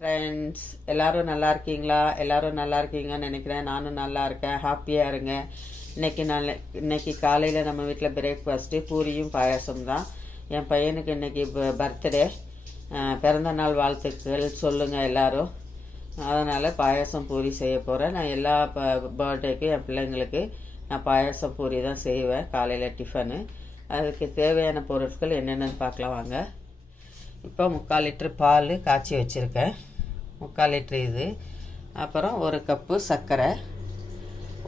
Friends, எல்லோரும் நல்லா இருக்கீங்களா? எல்லோரும் நல்லா இருக்கீங்கன்னு நினைக்கிறேன். நானும் நல்லா இருக்கேன். ஹாப்பியாக இருங்க. இன்னைக்கு காலையில் நம்ம வீட்டில் பிரேக்ஃபாஸ்ட்டு பூரியும் பாயாசம் தான். என் பையனுக்கு இன்றைக்கி பர்த்டே, பிறந்த நாள் வாழ்த்துக்கள் சொல்லுங்கள் எல்லோரும். அதனால் பாயாசம் பூரி செய்ய போகிறேன். நான் எல்லா பர்த்டேக்கு என் பிள்ளைங்களுக்கு நான் பாயாசம் பூரி தான் செய்வேன் காலையில் டிஃபனு. அதுக்கு தேவையான பொருட்கள் என்னென்னு பார்க்கலாம் வாங்க. இப்போ 3/4 லிட்ரு பால் காய்ச்சி வச்சுருக்கேன். 3/4 லிட்ரு இது. அப்புறம் 1 கப்பு சர்க்கரை,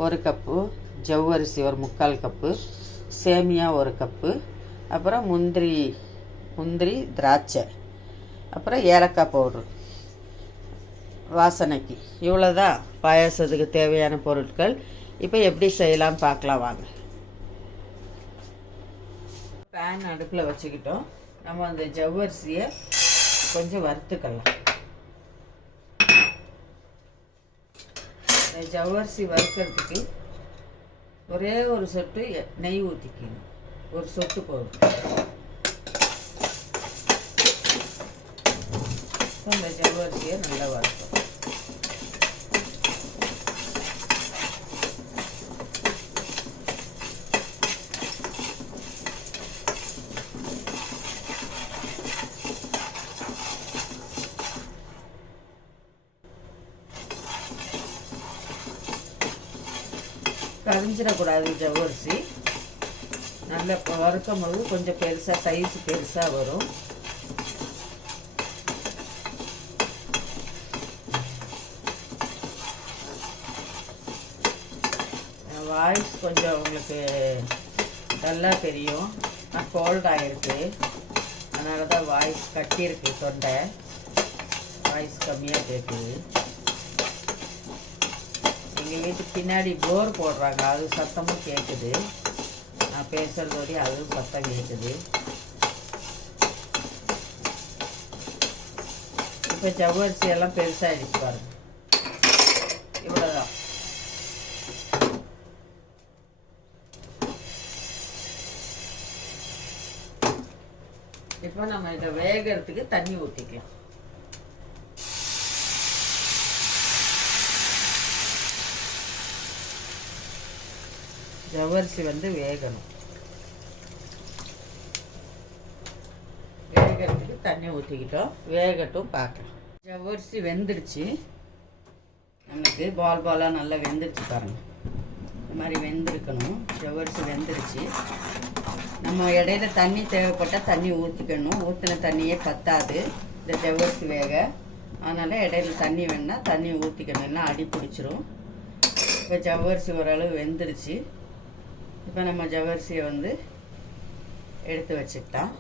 1 கப்பு ஜவ்வரிசி, ஒரு 3/4 கப்பு சேமியா, 1 கப்பு, அப்புறம் முந்திரி திராட்சை, அப்புறம் ஏலக்காய் பவுட்ரு வாசனைக்கு. இவ்வளோதான் பாயாசத்துக்கு தேவையான பொருட்கள். இப்போ எப்படி செய்யலாம் பார்க்கலாம் வாங்க. பேன் அடுப்பில் வச்சுக்கிட்டோம். நம்ம அந்த ஜவ்வரிசியை கொஞ்சம் வறுத்துக்கலாம். இந்த ஜவ்வரிசி வறுக்கிறதுக்கு ஒரே ஒரு சொட்டு நெய் ஊற்றிக்கணும். ஒரு சொட்டு போதும். இந்த ஜவ்வரிசியை நல்லா வறுக்கும். கரிஞ்சிடக்கூடாது. ஜவ்வரிசி நல்லா வறுக்கும் போது கொஞ்சம் பெருசாக, சைஸ் பெருசாக வரும். வாய்ஸ் கொஞ்சம் உங்களுக்கு நல்லா தெரியும். நான் கோல்ட் ஆகிருக்கு, அதனால தான் வாய்ஸ் கட்டியிருக்கு. தொண்டை வாய்ஸ் கம்மியாக கேட்குது. எங்கள் வீட்டுக்கு பின்னாடி போர் போடுறாங்க, அது சத்தமும் கேட்குது. நான் பேசுகிறதோடய அதுவும் சத்தம் கேட்குது. இப்போ ஜவ்வரிசி எல்லாம் பெருசாகிடுச்சு பாருங்க. இவ்வளோதான். இப்போ நம்ம இதை வேகிறதுக்கு தண்ணி ஊற்றிக்கலாம். ஜவ்வரிசி வேகணும். வேகிறதுக்கு தண்ணி ஊற்றிக்கிட்டோம். வேகட்டும், பார்க்கலாம். ஜவ்வரிசி வெந்துடுச்சு. நமக்கு பாலாக நல்லா வெந்துடுச்சு பாருங்கள். இந்த மாதிரி வெந்திருக்கணும். ஜவ்வரிசி வெந்துடுச்சு. நம்ம இடையில தண்ணி தேவைப்பட்டால் தண்ணி ஊற்றிக்கணும். ஊற்றின தண்ணியே பத்தாது இந்த ஜவ்வரிசி வேக. அதனால் இடையில தண்ணி வேணால் தண்ணி ஊற்றிக்கணும், இல்லைன்னா அடி பிடிச்சிரும். இப்போ ஜவ்வரிசி ஓரளவு வெந்துடுச்சு. இப்போ நம்ம ஜவ்வரிசியை எடுத்து வச்சுக்கிட்டோம்.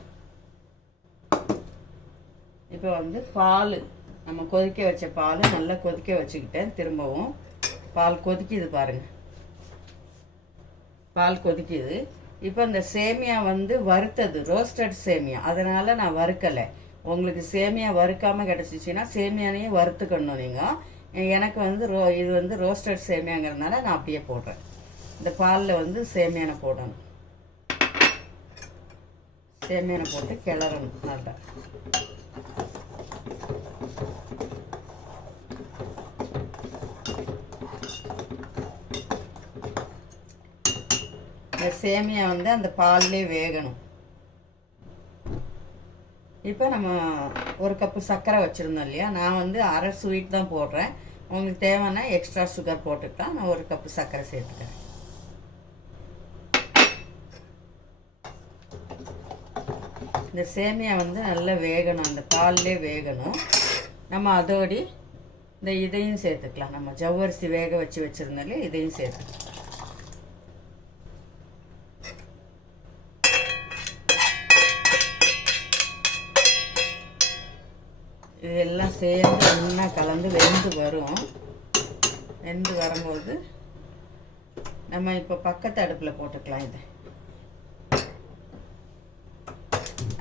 இப்போ பால், நம்ம கொதிக்க வச்ச பால் நல்லா கொதிக்க வச்சுக்கிட்டேன். திரும்பவும் பால் கொதிக்குது பாருங்கள். பால் கொதிக்குது. இப்போ இந்த சேமியா வறுத்தது, ரோஸ்டட் சேமியா, அதனால் நான் வறுக்கலை. உங்களுக்கு சேமியா வறுக்காமல் கிடச்சிச்சின்னா சேமியானையும் வறுத்துக்கணும் நீங்கள். எனக்கு இது ரோஸ்டட் சேமியாங்கிறதுனால நான் அப்படியே போடுறேன். இந்த பாலில் சேமியானை போடணும். சேமியானை போட்டு கிளறணும் நல்லா. இந்த சேமியா அந்த பால்லே வேகணும். இப்போ நம்ம 1 கப்பு சர்க்கரை வச்சுருந்தோம் இல்லையா, நான் அரை ஸ்வீட் தான் போடுறேன். உங்களுக்கு தேவைன்னா எக்ஸ்ட்ரா சுகர் போட்டுக்கலாம். நான் 1 கப்பு சர்க்கரை சேர்த்துக்கிறேன். இந்த சேமியா நல்லா வேகணும், அந்த பால்லே வேகணும். நம்ம அதோடி இந்த இதையும் சேர்த்துக்கலாம். நம்ம ஜவ்வரிசி வேக வச்சுருந்தாலே இதையும் சேர்த்துக்கலாம். இதெல்லாம் சேர்ந்து ஒன்றா கலந்து வெந்து வரும். வெந்து வரும்போது நம்ம இப்போ பக்கத்து அடுப்பில் போட்டுக்கலாம். இதை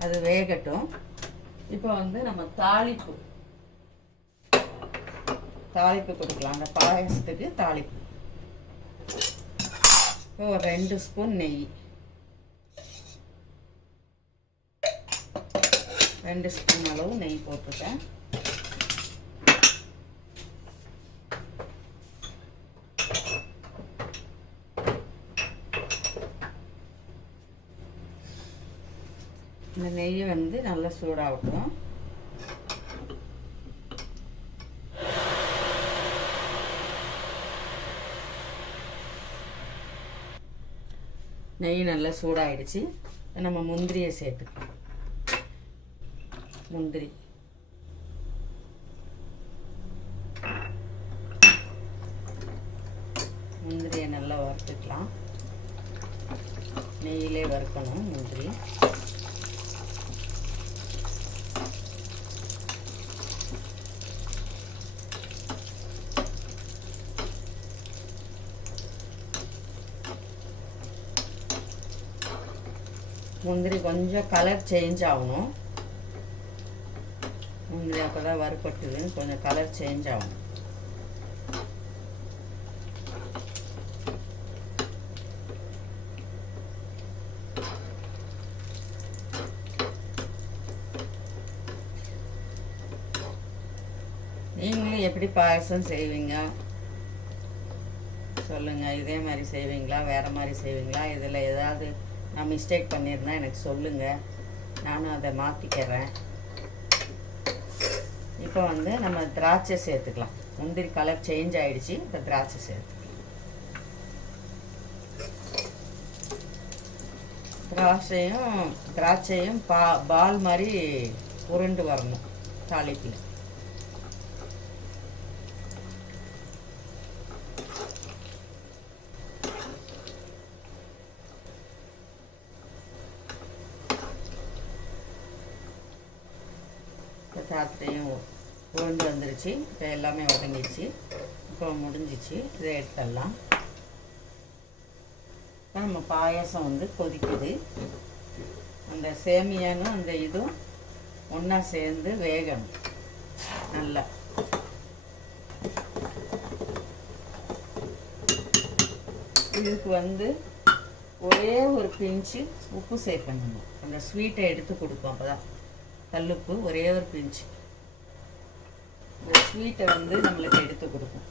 அது வேகட்டும். இப்போ நம்ம தாளிப்பு கொடுக்கலாம். அந்த பாயசத்துக்கு தாளிப்பு. இப்போ 2 ஸ்பூன் நெய், 2 ஸ்பூன் அளவு நெய் போட்டுட்டேன். இந்த நெய் வந்து நல்லா சூடாகட்டும். நெய் நல்லா சூடாயிடுச்சு. நம்ம முந்திரியை சேர்த்துக்கலாம். முந்திரியை நல்லா வறுத்துக்கலாம். நெய்யிலே வறுக்கணும் முந்திரி. முந்திரி கொஞ்சம் கலர் சேஞ்ச் ஆகணும். முந்திரி அப்போ தான் வறுப்பட்டுதுன்னு கொஞ்சம் கலர் சேஞ்ச் ஆகணும். நீங்களும் எப்படி பாயசம் செய்வீங்க சொல்லுங்கள். இதே மாதிரி செய்வீங்களா, வேறு மாதிரி செய்வீங்களா? இதில் ஏதாவது நான் மிஸ்டேக் பண்ணியிருந்தேன் எனக்கு சொல்லுங்கள், நானும் அதை மாற்றிக்கிறேன். இப்போ வந்து நம்ம திராட்சை சேர்த்துக்கலாம். முந்திரி கலர் சேஞ்ச் ஆகிடுச்சு. இப்போ திராட்சை சேர்த்துக்கலாம். திராட்சையும் பால் மாதிரி உருண்டு வரணும் தாளிப்பில். திராட்சையும் உருண்டு வந்துருச்சு. இப்போ எல்லாமே வதங்கிடுச்சு. இப்போ முடிஞ்சிச்சு. இதை எடுத்துடலாம். இப்போ நம்ம பாயாசம் வந்து கொதிக்குது. அந்த சேமியானும் அந்த இதுவும் ஒன்றா சேர்ந்து வேகணும் நல்லா. இதுக்கு வந்து ஒரே ஒரு பிஞ்சு உப்பு சேர்க்கணும். அந்த ஸ்வீட்டை எடுத்து கொடுக்கும். அப்போ தான் கல்லுப்பு ஒரே ஒரு பிஞ்சு இந்த ஸ்வீட்டை வந்து நம்மளுக்கு எடுத்து கொடுக்கும்.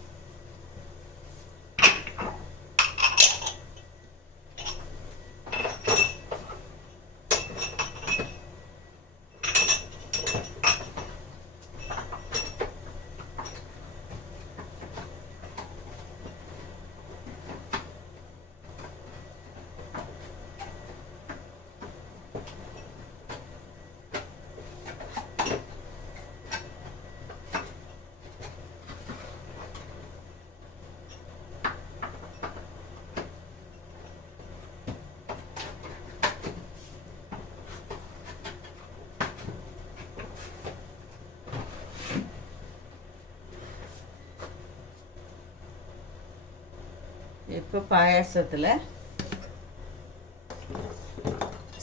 இப்போ பாயாசத்தில்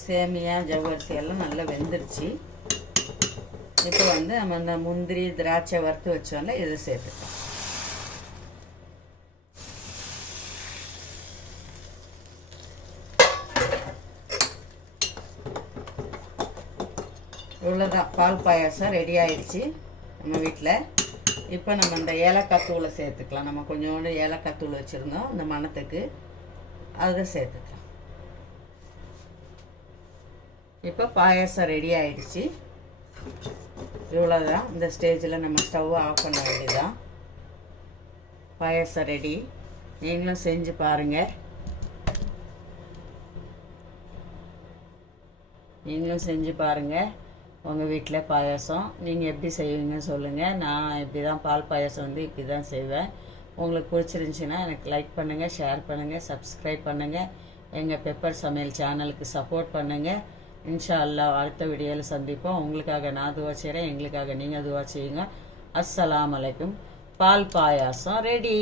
சேமியா ஜவ்வரிசி எல்லாம் நல்லா வெந்துருச்சு. இப்போ வந்து நம்ம அந்த முந்திரி திராட்சை வறுத்து வச்சோம்ல இதை சேர்த்துக்கலாம். இவ்வளோதான், பால் பாயாசம் ரெடி ஆயிடுச்சு நம்ம வீட்டில். இப்போ நம்ம இந்த ஏலக்காய் தூளை சேர்த்துக்கலாம். நம்ம கொஞ்சோண்டு ஏலக்காய் தூள் வச்சுருந்தோம் இந்த மணத்துக்கு, அதை சேர்த்துக்கலாம். இப்போ பாயாசம் ரெடி ஆயிடுச்சு. இவ்வளோதான். இந்த ஸ்டேஜில் நம்ம ஸ்டவ்வை ஆஃப் பண்ண வேண்டியதான். பாயாசம் ரெடி. நீங்களும் செஞ்சு பாருங்கள். உங்கள் வீட்டில் பாயாசம் நீங்கள் எப்படி செய்வீங்கன்னு சொல்லுங்கள். நான் இப்படி தான் பால் பாயாசம் வந்து இப்படி தான் செய்வேன். உங்களுக்கு பிடிச்சிருந்துச்சின்னா எனக்கு லைக் பண்ணுங்கள், ஷேர் பண்ணுங்கள், சப்ஸ்கிரைப் பண்ணுங்கள். எங்கள் பெப்பர் சமையல் சேனலுக்கு சப்போர்ட் பண்ணுங்கள். இன்ஷா அல்லாஹ் அடுத்த வீடியோவில் சந்திப்போம். உங்களுக்காக நான் துவா செய்கிறேன், எங்களுக்காக நீங்கள் துவா செய்யுங்க. அஸ்ஸலாமு அலைக்கும். பால் பாயாசம் ரெடி.